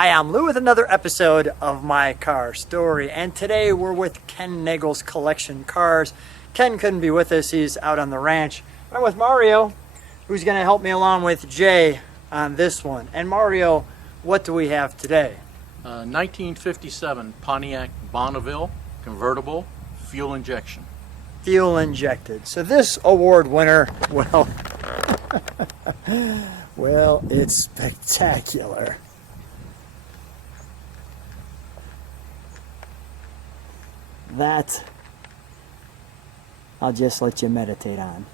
Hi, I'm Lou with another episode of My Car Story, and today we're with Ken Nagel's Collection Cars. Ken couldn't be with us, he's out on the ranch. I'm with Mario, who's going to help me along with Jay on this one. And Mario, what do we have today? 1957 Pontiac Bonneville Convertible, fuel injection. Fuel injected. So this award winner, well, well, it's spectacular. That I'll just let you meditate on.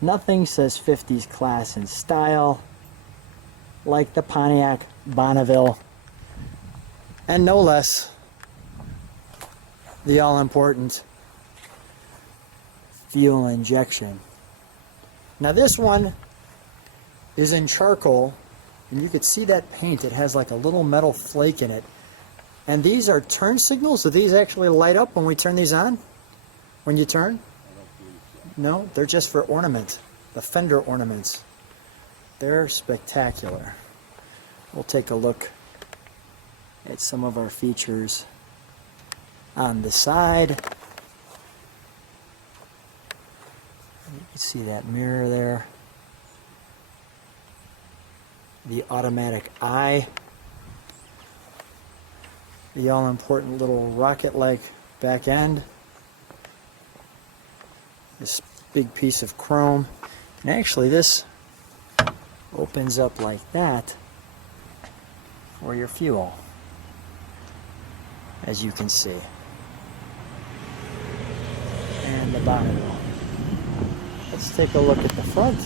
Nothing says 50s class and style like the Pontiac Bonneville, and no less the all-important fuel injection. Now this one is in charcoal, and you can see that paint. It has like a little metal flake in it. And these are turn signals. Do these actually light up when we turn these on? When you turn? No, they're just for ornament. The fender ornaments. They're spectacular. We'll take a look at some of our features on the side. You can see that mirror there. The automatic eye. The all-important little rocket-like back end. This big piece of chrome. And actually this opens up like that for your fuel, as you can see. And the bottom. Let's take a look at the front.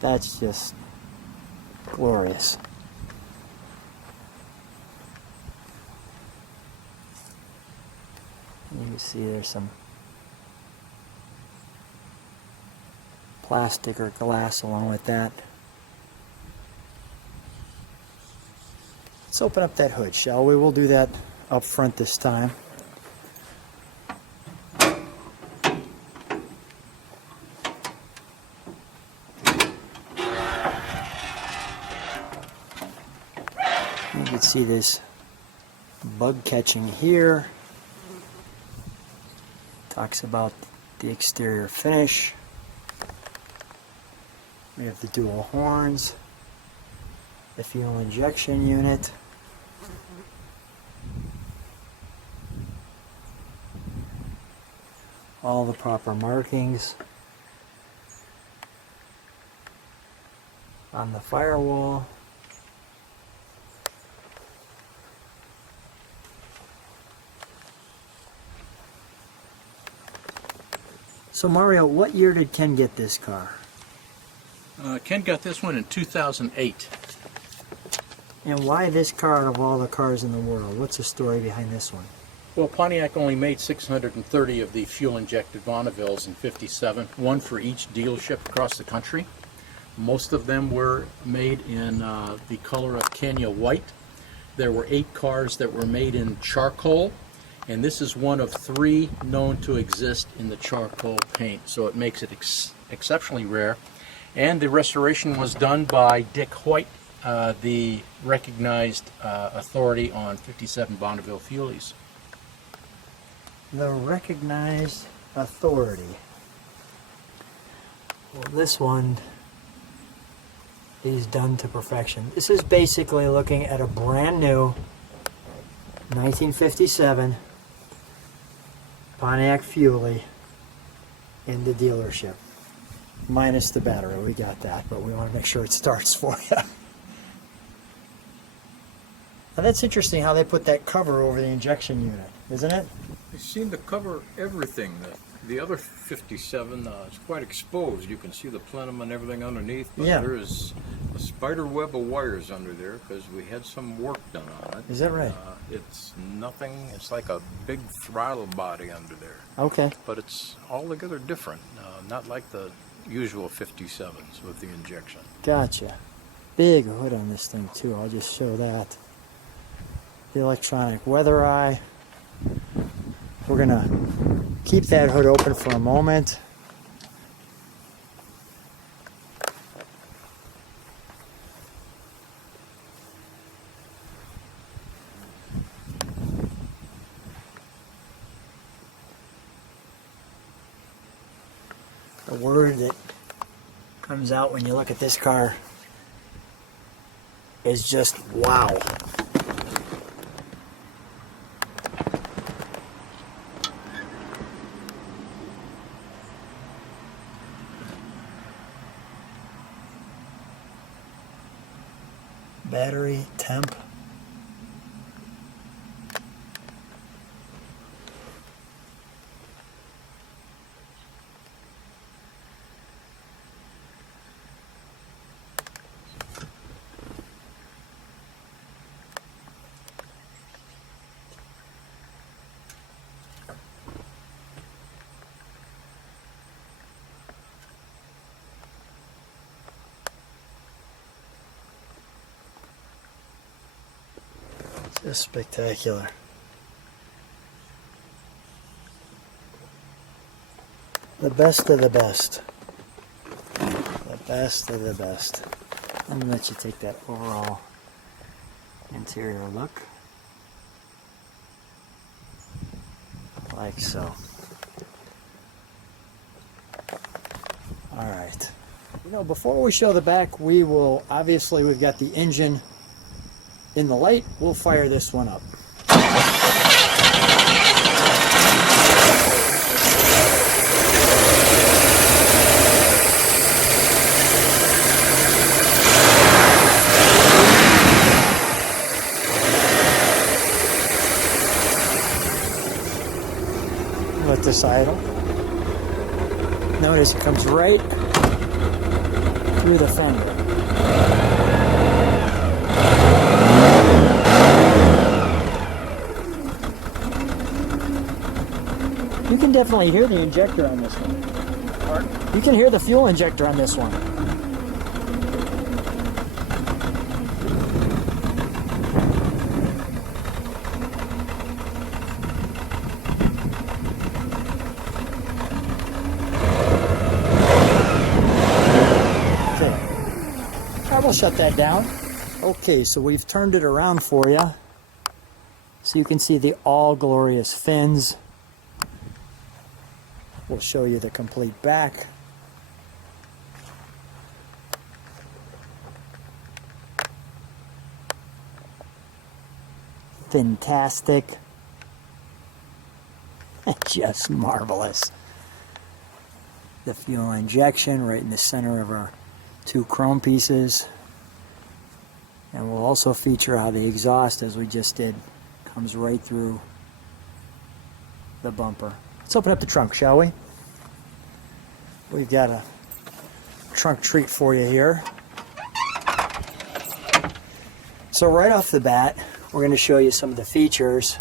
That's just glorious. You can see there's some plastic or glass along with that. Let's open up that hood, shall we? We'll do that up front this time. You can see this bug catching here. Talks about the exterior finish. We have the dual horns, the fuel injection unit, all the proper markings on the firewall. So Mario, what year did Ken get this car? Ken got this one in 2008. And why this car out of all the cars in the world? What's the story behind this one? Well, Pontiac only made 630 of the fuel-injected Bonnevilles in 57, one for each dealership across the country. Most of them were made in the color of Kenya white. There were 8 cars that were made in charcoal, and this is one of 3 known to exist in the charcoal paint, so it makes it exceptionally rare. And the restoration was done by Dick Hoyt, the recognized authority on 57 Bonneville Fuelies. The recognized authority. Well, this one is done to perfection. This is basically looking at a brand new 1957 Pontiac Fuelie in the dealership. Minus the battery, we got that, but we want to make sure it starts for you. Now that's interesting how they put that cover over the injection unit, isn't it? They seem to cover everything. The other 57 is quite exposed. You can see the plenum and everything underneath, but Yeah. there is a spider web of wires under there because we had some work done on it. Is that right? It's nothing. It's like a big throttle body under there. Okay. But it's altogether different. Not like the usual 57s with the injection. Gotcha. Big hood on this thing too. I'll just show that. the electronic weather eye. We're gonna keep that hood open for a moment. The word that comes out when you look at this car is just wow. Battery temp. Just spectacular. The best of the best. The best of the best. I'm going to let you take that overall interior look. Like so. Alright. You know, before we show the back, we will, obviously we've got the engine in the light. We'll fire this one up. Let this idle. Notice it comes right through the fender. You can definitely hear the injector on this one. You can hear the fuel injector on this one. Okay. I will shut that down. Okay, so we've turned it around for you. So you can see the all glorious fins. We'll show you the complete back. Fantastic. Just marvelous. The fuel injection right in the center of our two chrome pieces. And we'll also feature how the exhaust, as we just did, comes right through the bumper. Let's open up the trunk, shall we? We've got a trunk treat for you here. So right off the bat, we're going to show you some of the features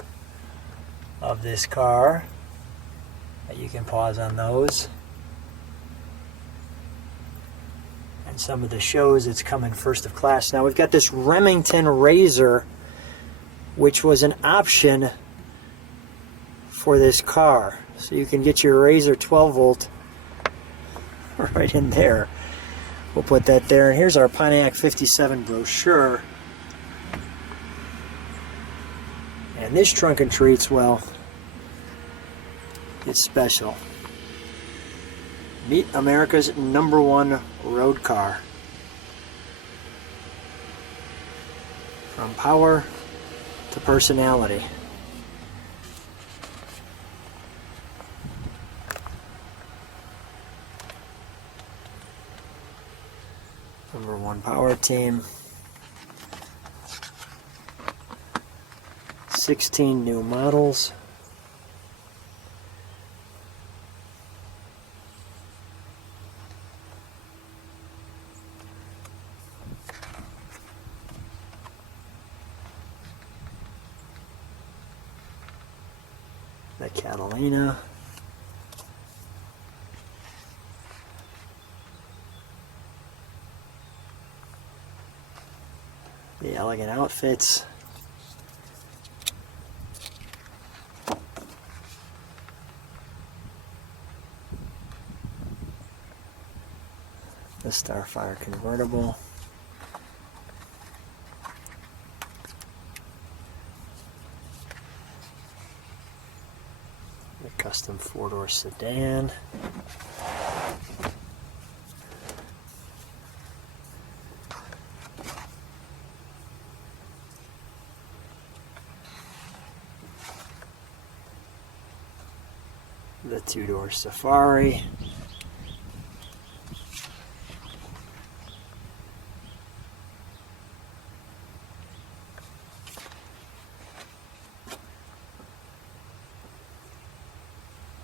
of this car. You can pause on those. And some of the shows it's coming first of class. Now we've got this Remington Razor, which was an option for this car. So you can get your Razor 12 volt right in there. We'll put that there. And here's our Pontiac 57 brochure. And this trunk and treats, well, it's special. Meet America's #1 road car. From power to personality. #1 power team. 16 new models. The Catalina. The elegant outfits. The Starfire convertible. The custom four-door sedan. The two-door Safari.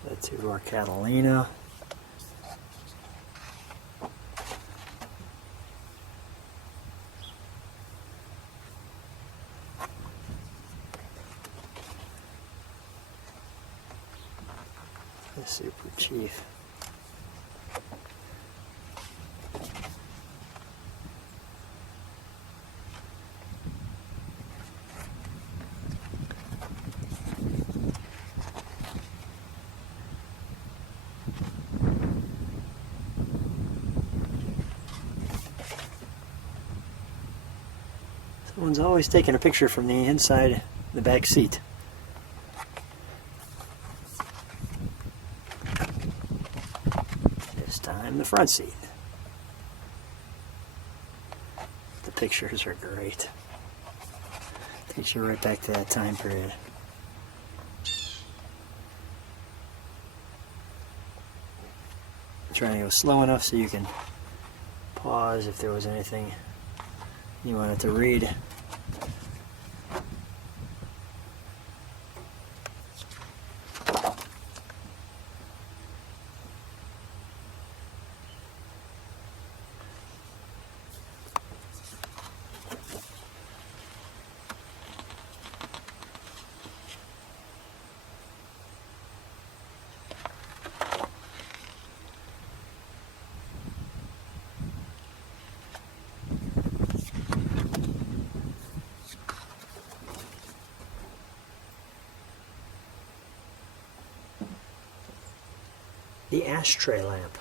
The two-door Catalina. The Super Chief. Someone's always taking a picture from the inside the back seat. This time the front seat. The pictures are great. Takes you right back to that time period. I'm trying to go slow enough so you can pause if there was anything you wanted to read. The ashtray lamp.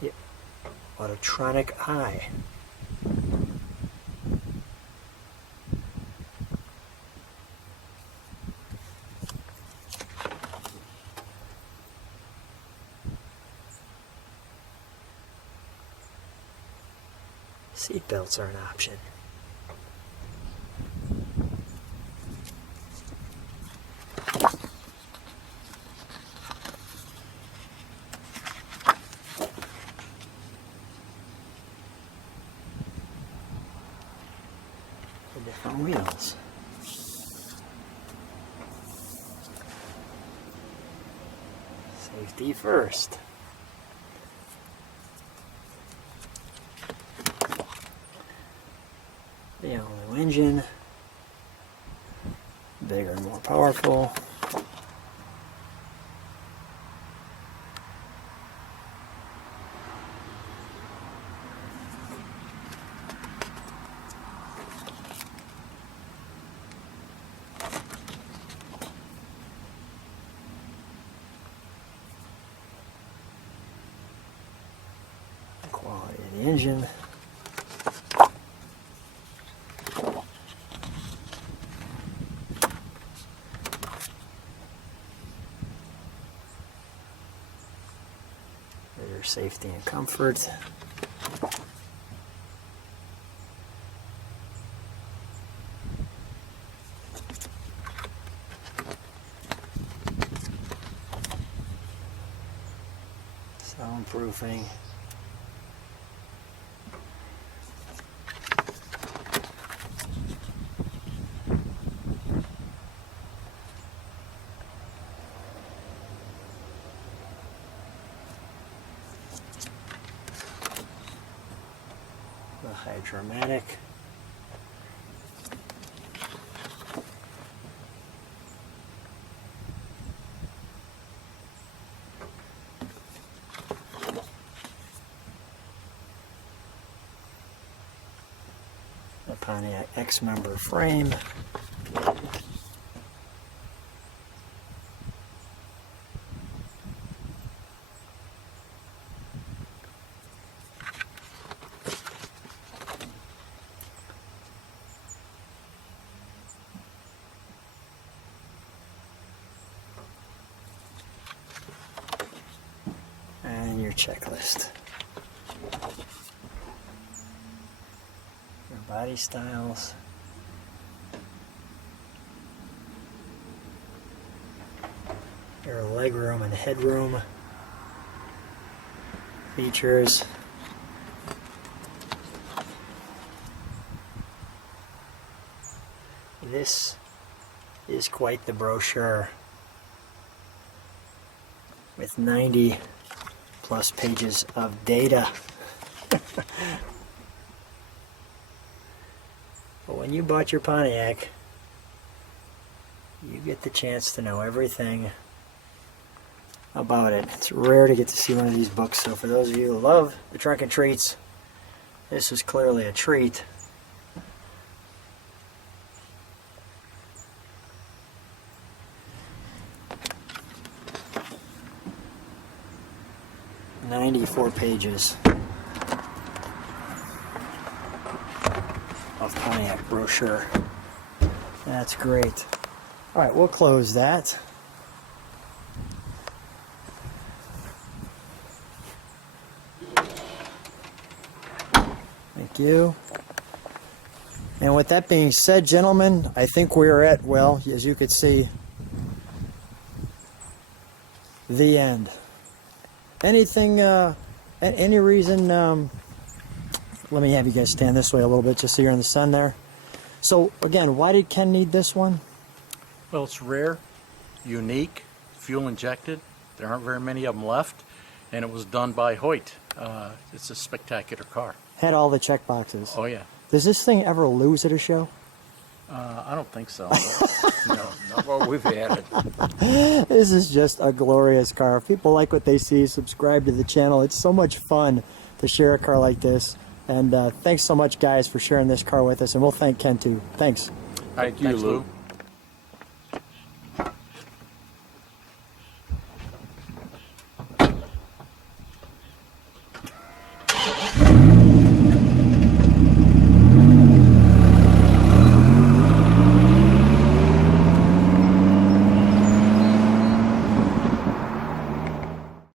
The autotronic eye. Seat belts are an option. The different wheels. Safety first. The all-new engine, bigger and more powerful. The quality of the engine. Your safety and comfort. Soundproofing. The hydromatic. Pontiac X-Member frame. And your checklist. Your body styles. Your legroom and headroom features. This is quite the brochure with 90 plus pages of data. But when you bought your Pontiac, you get the chance to know everything about it. It's rare to get to see one of these books, so for those of you who love the trunk and treats, this is clearly a treat. "94 pages of Pontiac brochure." That's great. All right, we'll close that. Thank you. And with that being said, gentlemen, I think we're at, well, as you could see, the end. Anything, any reason, let me have you guys stand this way a little bit just so you're in the sun there. So, again, why did Ken need this one? Well, it's rare, unique, fuel injected. There aren't very many of them left, and it was done by Hoyt. It's a spectacular car. Had all the check boxes. Oh yeah. Does this thing ever lose at a show? I don't think so. No, not what we've had. This is just a glorious car. If people like what they see, subscribe to the channel. It's so much fun to share a car like this. And thanks so much, guys, for sharing this car with us. And we'll thank Ken, too. Thanks. Thank you, Lou.